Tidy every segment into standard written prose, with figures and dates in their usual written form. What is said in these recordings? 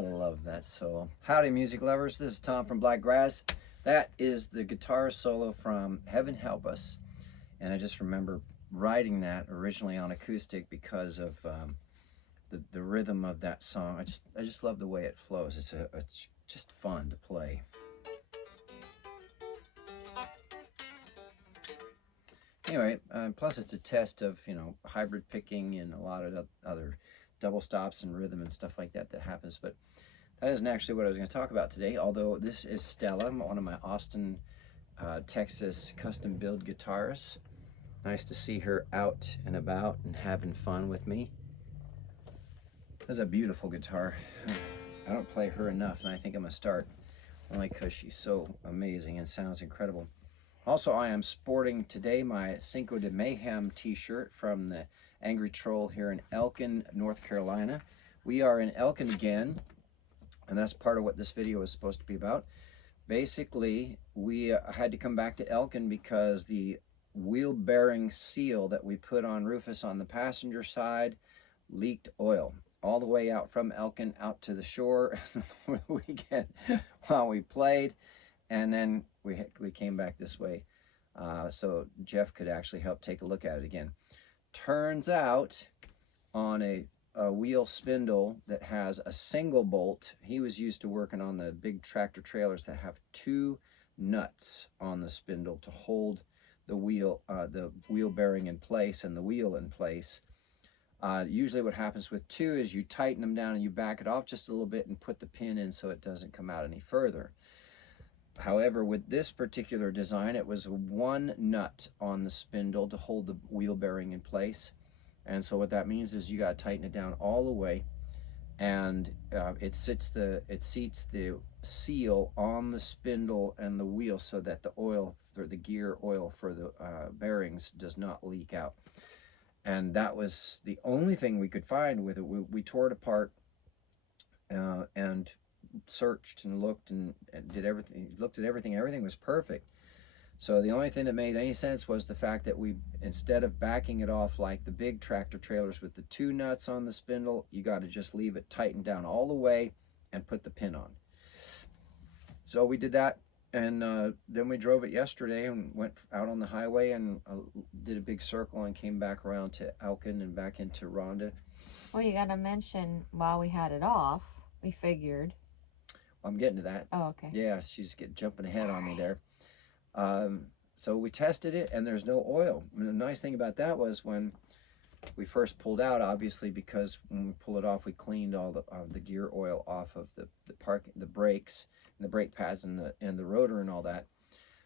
love that solo. Howdy, music lovers. This is Tom from Blakgraz. That is the guitar solo from Heaven Help Us. And I just remember writing that originally on acoustic because of the rhythm of that song. I just love the way it flows. It's just fun to play. Anyway, plus it's a test of, hybrid picking and a lot of other double stops and rhythm and stuff like that happens. But that isn't actually what I was going to talk about today, although this is Stella, one of my Austin, Texas custom build guitars. Nice to see her out and about and having fun with me. That's a beautiful guitar. I don't play her enough, and I think I'm going to start, only because she's so amazing and sounds incredible. Also, I am sporting today my Cinco de Mayhem t-shirt from the Angry Troll here in Elkin, North Carolina. We are in Elkin again, and that's part of what this video is supposed to be about. Basically, we had to come back to Elkin because the wheel bearing seal that we put on Rufus on the passenger side leaked oil all the way out from Elkin out to the shore over the weekend while we played. And then we came back this way so Jeff could actually help take a look at it again. Turns out on a wheel spindle that has a single bolt, he was used to working on the big tractor trailers that have two nuts on the spindle to hold the wheel bearing in place and the wheel in place. Usually what happens with two is you tighten them down and you back it off just a little bit and put the pin in so it doesn't come out any further. However, with this particular design, it was one nut on the spindle to hold the wheel bearing in place. And so what that means is you got to tighten it down all the way, and it seats the seal on the spindle and the wheel so that the oil for the gear oil for the bearings does not leak out. And that was the only thing we could find with it. We tore it apart and searched and looked and did everything, looked at everything. Everything was perfect. So the only thing that made any sense was the fact that we, instead of backing it off like the big tractor trailers with the two nuts on the spindle, you got to just leave it tightened down all the way and put the pin on. So we did that, and then we drove it yesterday and went out on the highway and did a big circle and came back around to Elkin and back into Rhonda. Well, you got to mention, while we had it off, we figured. I'm getting to that. Oh, okay. Yeah, she's jumping ahead on me there. So we tested it, and there's no oil. And the nice thing about that was when we first pulled out, obviously, because when we pull it off, we cleaned all the gear oil off of the brakes and the brake pads and the rotor and all that.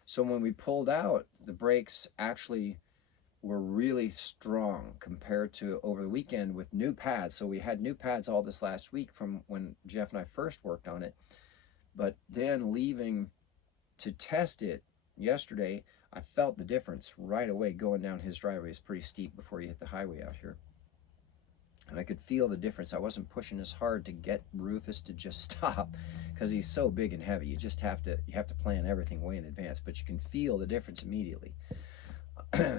So when we pulled out, the brakes actually were really strong compared to over the weekend with new pads. So we had new pads all this last week from when Jeff and I first worked on it. But then leaving to test it yesterday, I felt the difference right away going down his driveway. It's pretty steep before you hit the highway out here. And I could feel the difference. I wasn't pushing as hard to get Rufus to just stop because he's so big and heavy. You have to plan everything way in advance, but you can feel the difference immediately.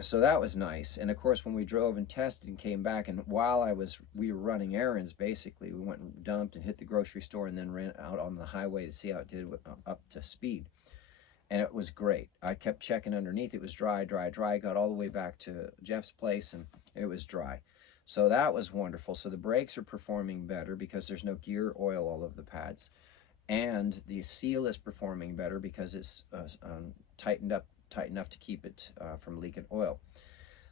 So that was nice. And of course, when we drove and tested and came back, and while we were running errands, basically, we went and dumped and hit the grocery store and then ran out on the highway to see how it did up to speed. And it was great. I kept checking underneath. It was dry, dry, dry. Got all the way back to Jeff's place, and it was dry. So that was wonderful. So the brakes are performing better because there's no gear oil all over the pads. And the seal is performing better because it's tightened up tight enough to keep it from leaking oil.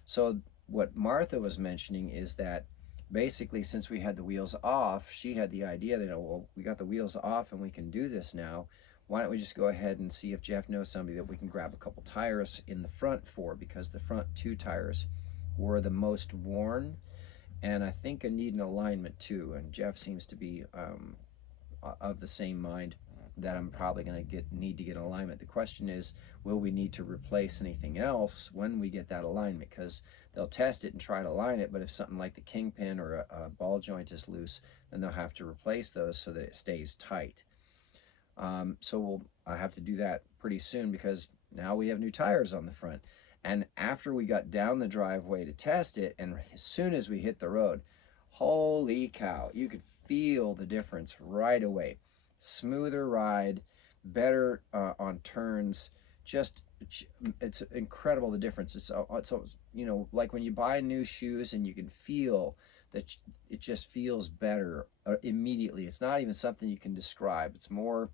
So what Martha was mentioning is that basically, since we had the wheels off, she had the idea that, well, we got the wheels off and we can do this now. Why don't we just go ahead and see if Jeff knows somebody that we can grab a couple tires in the front for, because the front two tires were the most worn, and I think I need an alignment too. And Jeff seems to be of the same mind that I'm probably going to need to get an alignment. The question is, will we need to replace anything else when we get that alignment? Because they'll test it and try to align it, but if something like the kingpin or a ball joint is loose, then they'll have to replace those so that it stays tight. So I have to do that pretty soon because now we have new tires on the front. And after we got down the driveway to test it, and as soon as we hit the road, Holy cow, you could feel the difference right away. Smoother ride, better on turns, just it's incredible the difference. It's like when you buy new shoes and you can feel that it just feels better immediately. It's not even something you can describe. It's more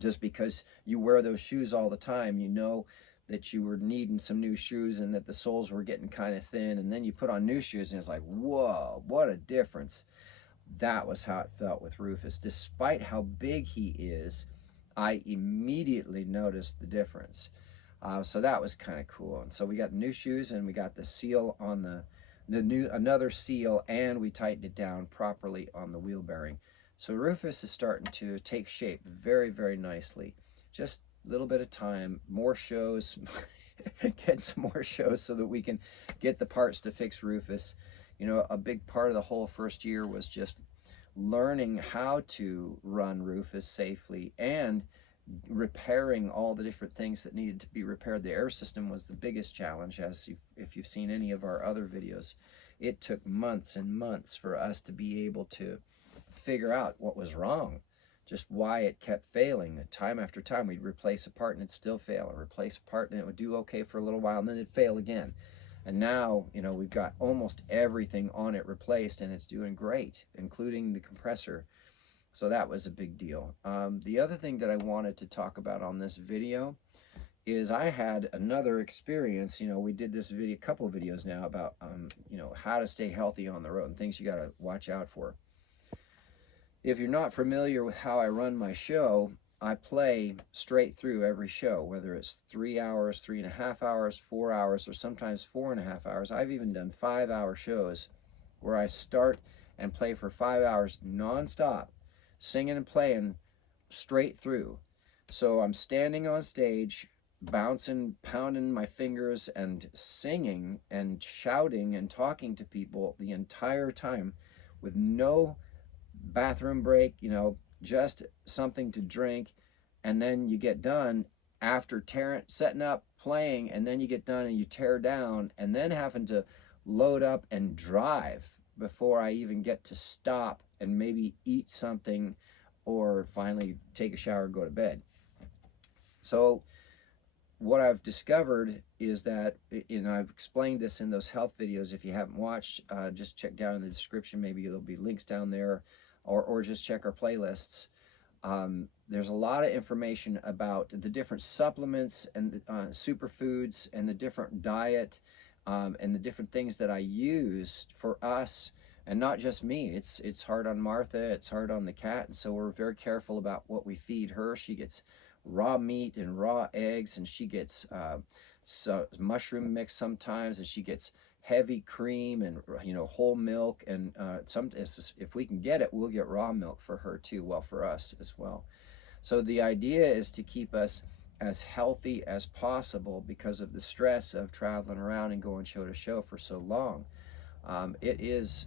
just because you wear those shoes all the time, you know that you were needing some new shoes and that the soles were getting kind of thin, and then you put on new shoes and it's like, whoa, what a difference. That was how it felt with Rufus. Despite how big he is, I immediately noticed the difference. So that was kind of cool. And so we got new shoes and we got the seal on another seal, and we tightened it down properly on the wheel bearing. So Rufus is starting to take shape very, very nicely. Just a little bit of time, more shows, get some more shows so that we can get the parts to fix Rufus. You know, a big part of the whole first year was just learning how to run Rufus safely and repairing all the different things that needed to be repaired. The air system was the biggest challenge, if you've seen any of our other videos. It took months and months for us to be able to figure out what was wrong, just why it kept failing. And time after time, we'd replace a part and it'd still fail, and replace a part and it would do okay for a little while, and then it'd fail again. And now, you know, we've got almost everything on it replaced, and it's doing great, including the compressor. So that was a big deal. The other thing that I wanted to talk about on this video is I had another experience. You know, we did this video, a couple of videos now about, you know, how to stay healthy on the road and things you got to watch out for. If you're not familiar with how I run my show, I play straight through every show, whether it's 3 hours, 3.5 hours, 4 hours, or sometimes 4.5 hours. I've even done 5-hour shows where I start and play for 5 hours nonstop, singing and playing straight through. So I'm standing on stage, bouncing, pounding my fingers, and singing and shouting and talking to people the entire time with no bathroom break, you know, just something to drink. And then you get done after setting up, playing, and then you get done and you tear down, and then having to load up and drive before I even get to stop and maybe eat something or finally take a shower and go to bed. So what I've discovered is that, and I've explained this in those health videos. If you haven't watched, just check down in the description. Maybe there'll be links down there, or just check our playlists. There's a lot of information about the different supplements and superfoods and the different diet and the different things that I use for us, and not just me. It's hard on Martha, it's hard on the cat, and so we're very careful about what we feed her. She gets raw meat and raw eggs, and she gets mushroom mix sometimes, and she gets heavy cream and, you know, whole milk, and if we can get it, we'll get raw milk for her too, well, for us as well. So the idea is to keep us as healthy as possible because of the stress of traveling around and going show to show for so long. It is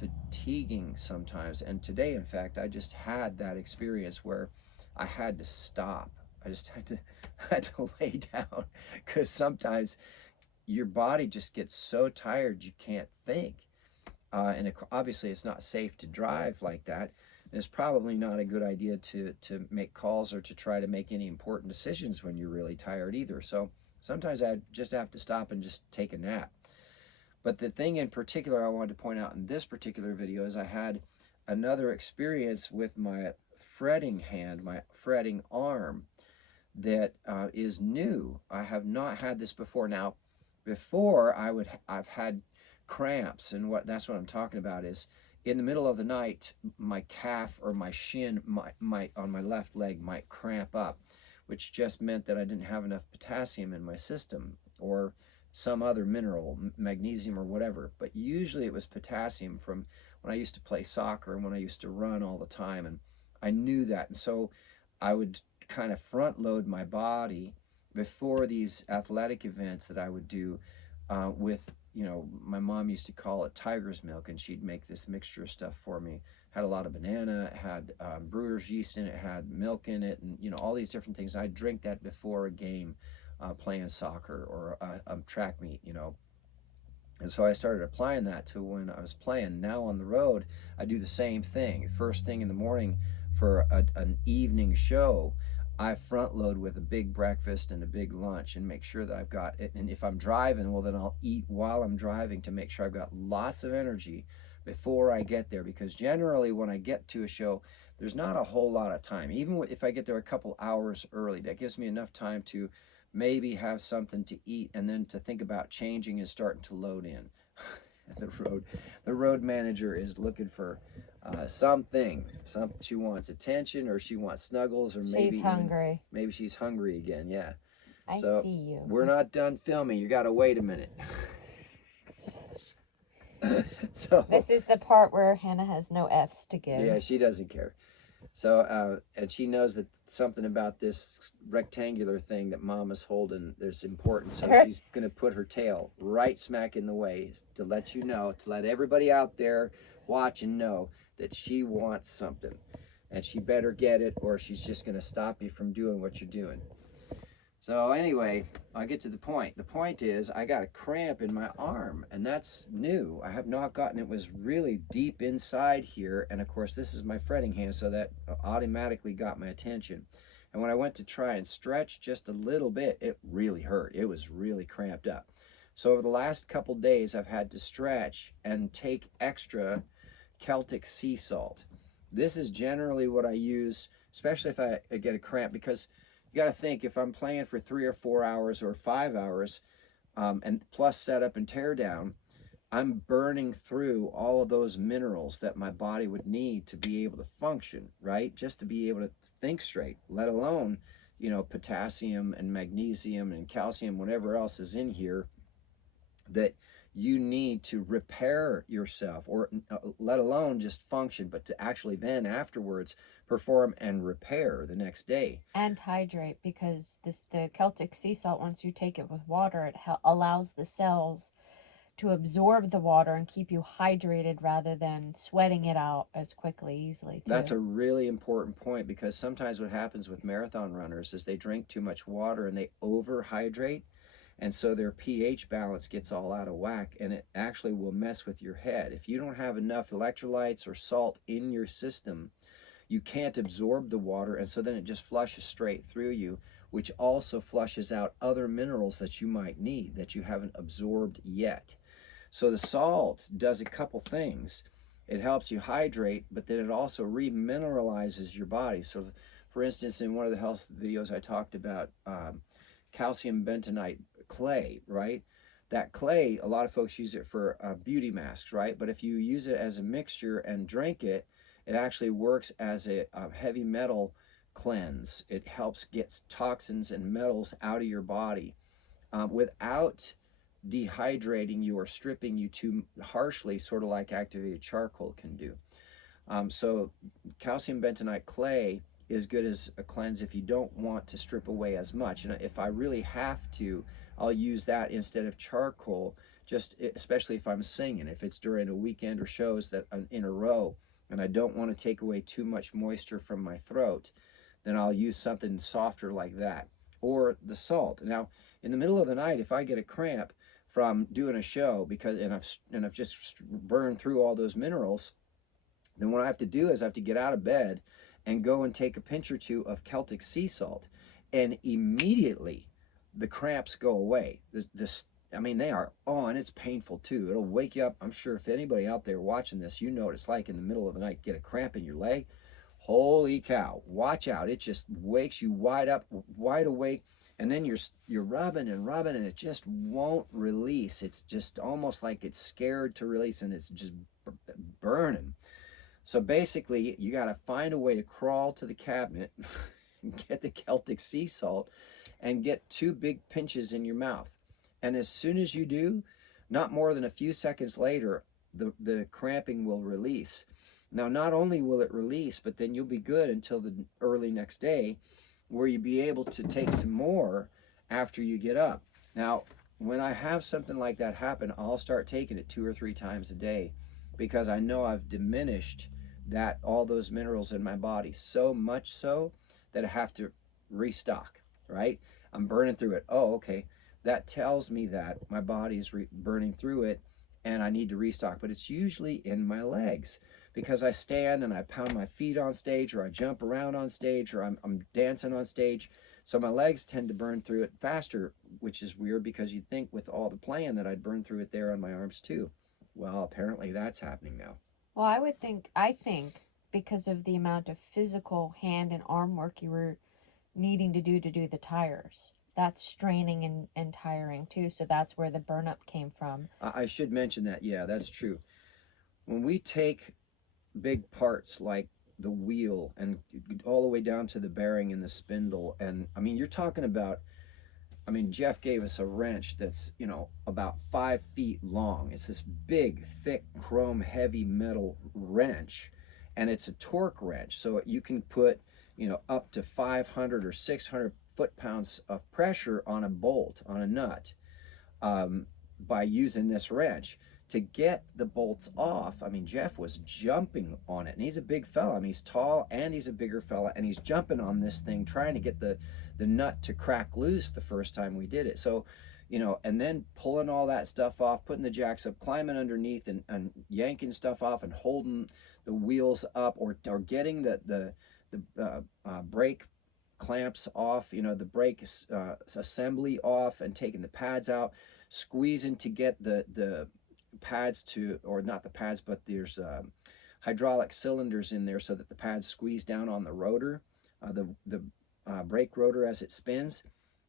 fatiguing sometimes, and today, in fact, I just had that experience where I had to stop. I just had to lay down, because sometimes your body just gets so tired you can't think. And obviously it's not safe to drive like that. It's probably not a good idea to make calls or to try to make any important decisions when you're really tired either. So sometimes I just have to stop and just take a nap. But the thing in particular I wanted to point out in this particular video is I had another experience with my fretting hand, my fretting arm, that is new. I have not had this before. Now, before I've had cramps, and that's what I'm talking about is in the middle of the night, my calf or my shin on my left leg might cramp up, which just meant that I didn't have enough potassium in my system, or some other mineral, magnesium or whatever. But usually it was potassium from when I used to play soccer and when I used to run all the time, and I knew that. And so I would kind of front load my body before these athletic events that I would do with, you know, my mom used to call it tiger's milk, and she'd make this mixture of stuff for me. Had a lot of banana, it had brewer's yeast in it, had milk in it, and, you know, all these different things. I'd drink that before a game, playing soccer or a track meet, you know. And so I started applying that to when I was playing. Now on the road, I do the same thing. First thing in the morning for an evening show, I front load with a big breakfast and a big lunch and make sure that I've got it. And if I'm driving, well, then I'll eat while I'm driving to make sure I've got lots of energy before I get there. Because generally, when I get to a show, there's not a whole lot of time. Even if I get there a couple hours early, that gives me enough time to maybe have something to eat and then to think about changing and starting to load in. The road manager is looking for something. She wants attention, or she wants snuggles, or maybe She's hungry. Maybe she's hungry again. Yeah. I So see you. we're not done filming. You got to wait a minute. So This is the part where Hannah has no F's to give. yeah, she doesn't care. So and she knows that something about this rectangular thing that Mom is holding is important. So she's going to put her tail right smack in the way to let you know, to let everybody out there watching know that she wants something. And she better get it, or she's just going to stop you from doing what you're doing. So anyway, I get to the point. The point is I got a cramp in my arm, and that's new. I have not gotten it. Was really deep inside here. And of course, this is my fretting hand, so that automatically got my attention. And when I went to try and stretch just a little bit, it really hurt. It was really cramped up. So over the last couple days, I've had to stretch and take extra Celtic sea salt. This is generally what I use, especially if I get a cramp, because you got to think, if I'm playing for 3 or 4 hours or 5 hours, and plus setup and tear down, I'm burning through all of those minerals that my body would need to be able to function, right? Just to be able to think straight, let alone, potassium and magnesium and calcium, whatever else is in here that you need to repair yourself, or let alone just function, but to actually then afterwards perform and repair the next day. And hydrate, because the Celtic sea salt, once you take it with water, it allows the cells to absorb the water and keep you hydrated rather than sweating it out as quickly, easily, too. That's a really important point, because sometimes what happens with marathon runners is they drink too much water and they overhydrate. And so their pH balance gets all out of whack, and it actually will mess with your head. If you don't have enough electrolytes or salt in your system, you can't absorb the water, and so then it just flushes straight through you, which also flushes out other minerals that you might need that you haven't absorbed yet. So the salt does a couple things. It helps you hydrate, but then it also remineralizes your body. So for instance, in one of the health videos I talked about calcium bentonite clay, right? That clay, a lot of folks use it for beauty masks, right? But if you use it as a mixture and drink it, it actually works as a heavy metal cleanse. It helps get toxins and metals out of your body without dehydrating you or stripping you too harshly, sort of like activated charcoal can do. So calcium bentonite clay is good as a cleanse if you don't want to strip away as much. And if I really have to, I'll use that instead of charcoal, just especially if I'm singing. If it's during a weekend or shows that in a row and I don't want to take away too much moisture from my throat, then I'll use something softer like that, or the salt. Now, in the middle of the night, if I get a cramp from doing a show and I've just burned through all those minerals, then what I have to do is I have to get out of bed and go and take a pinch or two of Celtic sea salt, and immediately the cramps go away. They are and it's painful too. It'll wake you up. I'm sure if anybody out there watching this, you know what it's like in the middle of the night, get a cramp in your leg. Holy cow, watch out. It just wakes you wide awake, and then you're rubbing and rubbing, and it just won't release. It's just almost like it's scared to release, and it's just burning. So basically, you got to find a way to crawl to the cabinet and get the Celtic sea salt and get 2 big pinches in your mouth. And as soon as you do, not more than a few seconds later, the cramping will release. Now, not only will it release, but then you'll be good until the early next day, where you'll be able to take some more after you get up. Now, when I have something like that happen, I'll start taking it 2 or 3 times a day, because I know I've diminished all those minerals in my body so much so that I have to restock, right? I'm burning through it. Oh, okay. that tells me that my body's burning through it and I need to restock. But it's usually in my legs because I stand and I pound my feet on stage, or I jump around on stage, or I'm dancing on stage. So my legs tend to burn through it faster, which is weird because you'd think with all the playing that I'd burn through it there on my arms too. Well, apparently that's happening now. Well, I think because of the amount of physical hand and arm work you were needing to do the tires. That's straining and tiring too. So that's where the burnup came from. I should mention that. Yeah, that's true. When we take big parts like the wheel and all the way down to the bearing and the spindle, and I mean, you're talking about, I mean, Jeff gave us a wrench that's, you know, about 5 feet long. It's this big, thick, chrome, heavy metal wrench, and it's a torque wrench. So you can put, you know, up to 500 or 600 foot-pounds of pressure on a bolt, on a nut, by using this wrench. To get the bolts off, I mean, Jeff was jumping on it, and he's a big fella. I mean, he's tall and he's a bigger fella, and he's jumping on this thing trying to get the nut to crack loose the first time we did it. So, you know, and then pulling all that stuff off, putting the jacks up, climbing underneath, and yanking stuff off and holding the wheels up, or getting the brake clamps off, you know, the brake assembly off, and taking the pads out, squeezing to get the pads to, or not the pads, but there's hydraulic cylinders in there so that the pads squeeze down on the rotor, the brake rotor as it spins.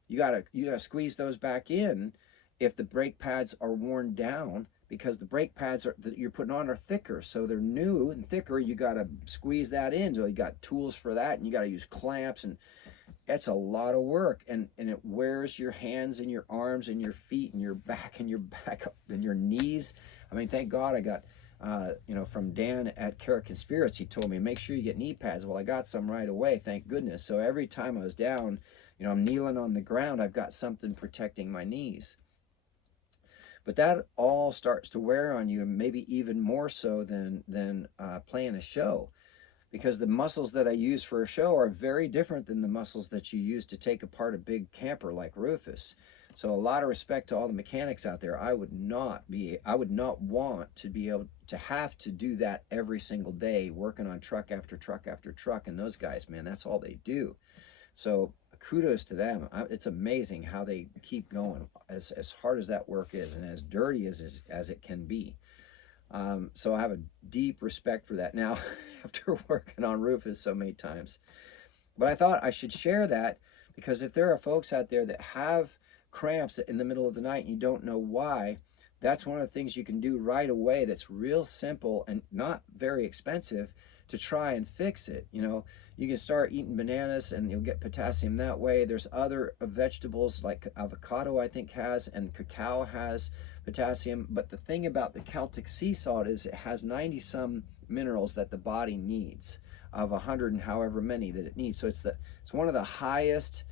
You gotta squeeze those back in if the brake pads are worn down, because the brake pads that you're putting on are thicker, so they're new and thicker. You gotta squeeze that in. So you got tools for that, and you gotta use clamps, and it's a lot of work, and it wears your hands and your arms and your feet and your back and your knees. I mean, thank God I got, you know, from Dan at Conspiracy, he told me, make sure you get knee pads. Well, I got some right away, thank goodness. So every time I was down, you know, I'm kneeling on the ground, I've got something protecting my knees. But that all starts to wear on you, and maybe even more so than playing a show. Because the muscles that I use for a show are very different than the muscles that you use to take apart a big camper like Rufus. So a lot of respect to all the mechanics out there. I would not want to be able to have to do that every single day, working on truck after truck after truck. And those guys, man, that's all they do. So kudos to them. It's amazing how they keep going, as hard as that work is, and as dirty as it can be. So I have a deep respect for that now after working on Rufus so many times. But I thought I should share that, because if there are folks out there that have cramps in the middle of the night and you don't know why, that's one of the things you can do right away that's real simple and not very expensive to try and fix it. You know, you can start eating bananas and you'll get potassium that way. There's other vegetables like avocado, I think, has, and cacao has potassium. But the thing about the Celtic sea salt is it has 90 some minerals that the body needs, of 100 and however many that it needs. So it's one of the highest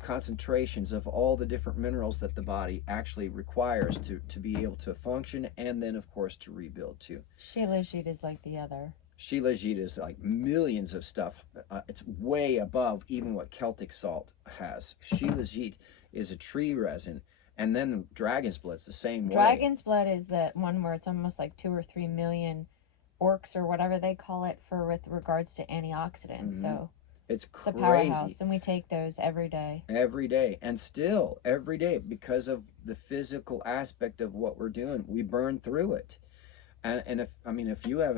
concentrations of all the different minerals that the body actually requires to be able to function, and then of course to rebuild too. Shilajit is like the other. Shilajit is like millions of stuff. It's way above even what Celtic salt has. Shilajit is a tree resin, and then dragon's blood's the same way. Dragon's blood is the one where it's almost like 2 or 3 million orcs or whatever they call it with regards to antioxidants. Mm-hmm. So it's a powerhouse, and we take those every day. Every day, and still every day, because of the physical aspect of what we're doing, we burn through it. And if you have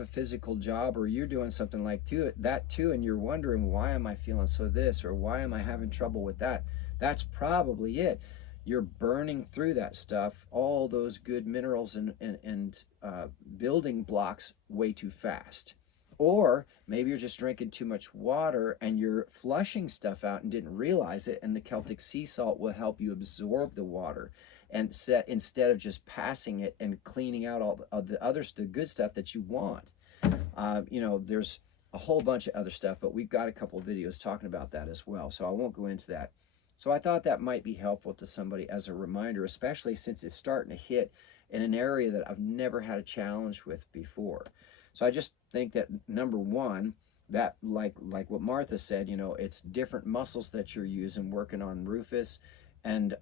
a physical job, or you're doing something like that too, and you're wondering, why am I feeling so this, or why am I having trouble with that? That's probably it. You're burning through that stuff, all those good minerals and building blocks, way too fast. Or maybe you're just drinking too much water and you're flushing stuff out and didn't realize it, and the Celtic sea salt will help you absorb the water, and instead of just passing it and cleaning out all of the good stuff that you want. You know, there's a whole bunch of other stuff, but we've got a couple of videos talking about that as well, so I won't go into that. So I thought that might be helpful to somebody as a reminder, especially since it's starting to hit in an area that I've never had a challenge with before. So I just think that, number one, that like what Martha said, you know, it's different muscles that you're using working on Rufus, and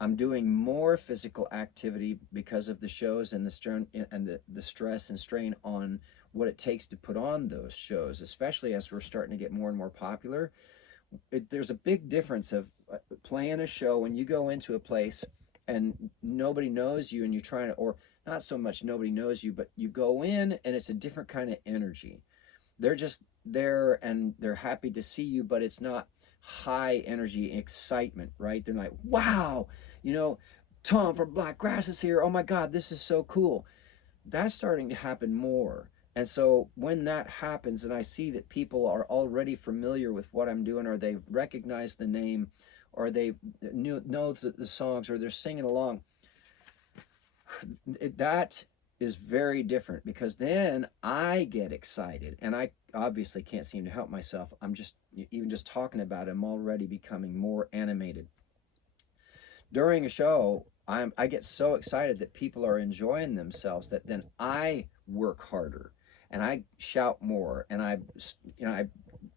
I'm doing more physical activity because of the shows and the stress and strain on what it takes to put on those shows, especially as we're starting to get more and more popular. There's a big difference of playing a show when you go into a place and nobody knows you and you're trying to, or not so much nobody knows you, but you go in and it's a different kind of energy. They're just there and they're happy to see you, but it's not high energy excitement, right? They're like, wow, you know, Tom from Blakgraz is here. Oh my God, this is so cool. That's starting to happen more. And so when that happens and I see that people are already familiar with what I'm doing, or they recognize the name, or they know the songs, or they're singing along, that is very different, because then I get excited and I obviously can't seem to help myself. I'm just, even just talking about it, I'm already becoming more animated. During a show, I get so excited that people are enjoying themselves that then I work harder and I shout more and I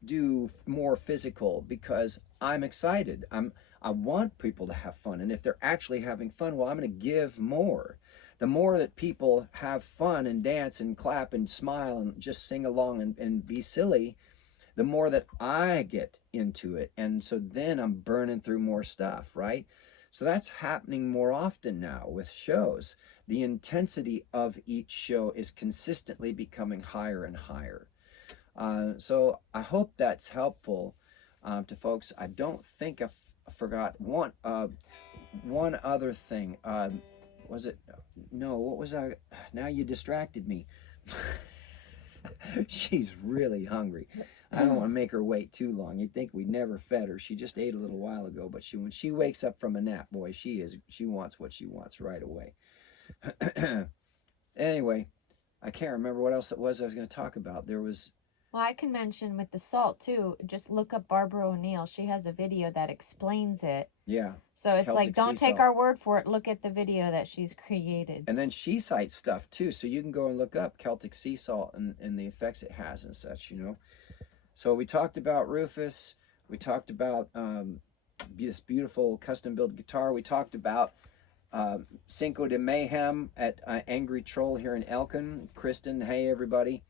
do more physical because I'm excited. I want people to have fun, and if they're actually having fun, well, I'm going to give more. The more that people have fun and dance and clap and smile and just sing along and be silly, the more that I get into it. And so then I'm burning through more stuff, right? So that's happening more often now with shows. The intensity of each show is consistently becoming higher and higher. So I hope that's helpful to folks. I don't think I forgot one other thing. Was it? No, what was I? Now you distracted me. She's really hungry. I don't want to make her wait too long. You'd think we never fed her. She just ate a little while ago, but when she wakes up from a nap, boy, she wants what she wants right away. Anyway, I can't remember what else it was I was going to talk about. There was... Well, I can mention with the salt too, just look up Barbara O'Neill. She has a video that explains it. Yeah. So it's Celtic like, don't sea take salt. our word for it. Look at the video that she's created. And then she cites stuff too. So you can go and look up Celtic sea salt and the effects it has and such, you know. So we talked about Rufus. We talked about this beautiful custom-built guitar. We talked about Cinco de Mayhem at Angry Troll here in Elkin. Kristen, hey everybody.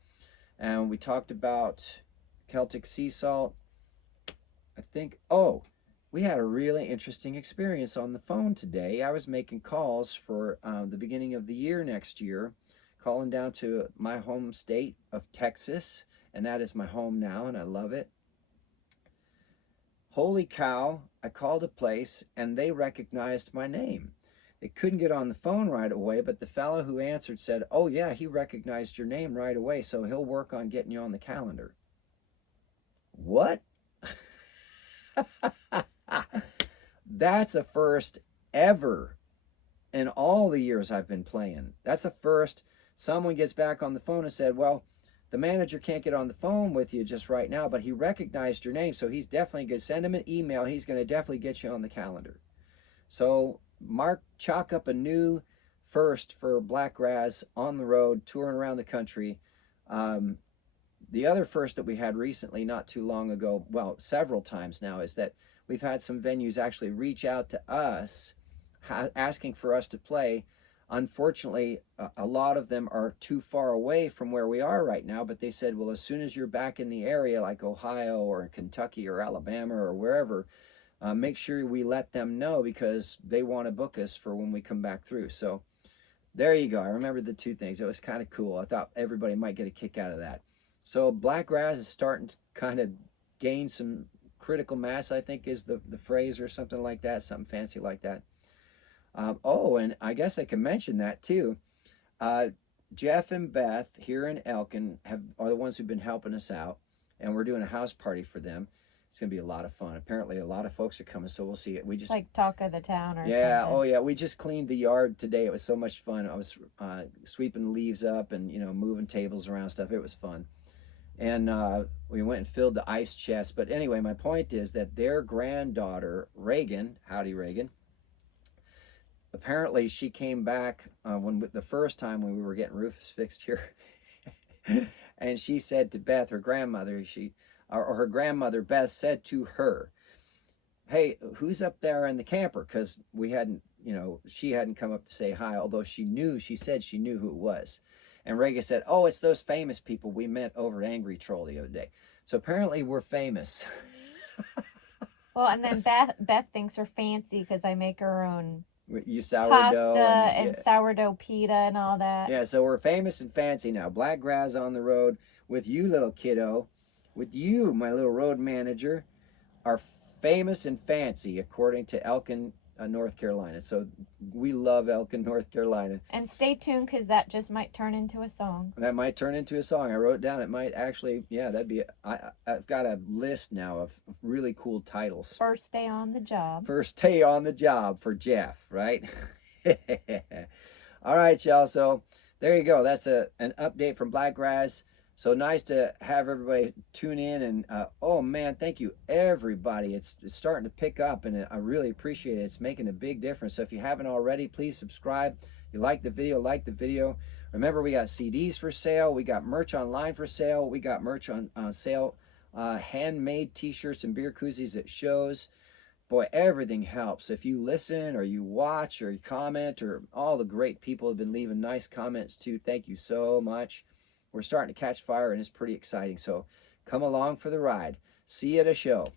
And we talked about Celtic sea salt. I think, oh, we had a really interesting experience on the phone today. I was making calls for the beginning of the year next year, calling down to my home state of Texas, and that is my home now, and I love it. Holy cow, I called a place, and they recognized my name. They couldn't get on the phone right away, but the fellow who answered said, oh yeah, he recognized your name right away, so he'll work on getting you on the calendar. What? That's a first ever in all the years I've been playing. That's a first. Someone gets back on the phone and said, well, the manager can't get on the phone with you just right now, but he recognized your name, so he's definitely going to send him an email. He's going to definitely get you on the calendar. So chalk up a new first for Blakgraz on the road, touring around the country. The other first that we had recently, not too long ago, well, several times now, is that we've had some venues actually reach out to us asking for us to play. Unfortunately, a lot of them are too far away from where we are right now, but they said, well, as soon as you're back in the area, like Ohio or Kentucky or Alabama or wherever, make sure we let them know, because they want to book us for when we come back through. So there you go. I remember the two things. It was kind of cool. I thought everybody might get a kick out of that. So Blakgraz is starting to kind of gain some critical mass, I think is the phrase, or something like that, something fancy like that. Oh, and I guess I can mention that too. Jeff and Beth here in Elkin are the ones who've been helping us out, and we're doing a house party for them. It's going to be a lot of fun. Apparently a lot of folks are coming, so we'll see. We just, like talk of the town or yeah, something. oh yeah, we just cleaned the yard today. It was so much fun. I was sweeping the leaves up and, you know, moving tables around, stuff. It was fun. And we went and filled the ice chest. But anyway, my point is that their granddaughter, Reagan, howdy Reagan, apparently she came back the first time when we were getting Rufus fixed here. And she said to Beth, her grandmother, her grandmother Beth said to her, hey, who's up there in the camper? Because we hadn't, she hadn't come up to say hi, although she said she knew who it was. And Rega said, oh, it's those famous people we met over at Angry Troll the other day. So apparently we're famous. Well, and then Beth thinks we're fancy because I make her own You sourdough pasta and yeah. sourdough pita and all that. Yeah, so we're famous and fancy now. Blakgraz on the road with you, little kiddo, with you, my little road manager, are famous and fancy according to Elkin, North Carolina. So we love Elkin, North Carolina. And stay tuned because that just might turn into a song. That might turn into a song. I wrote down. It might actually. Yeah, that'd be. I've got a list now of really cool titles. First day on the job. First day on the job for Jeff, right? All right, y'all. So there you go. That's an update from Blakgraz. So nice to have everybody tune in, and oh man, thank you everybody. It's starting to pick up, and I really appreciate it. It's making a big difference. So if you haven't already, please subscribe. You like the video, Remember, we got CDs for sale. We got merch online for sale. We got merch on sale, handmade T-shirts and beer koozies at shows. Boy, everything helps. If you listen or you watch or you comment, or all the great people have been leaving nice comments too. Thank you so much. We're starting to catch fire, and it's pretty exciting. So come along for the ride. See you at a show.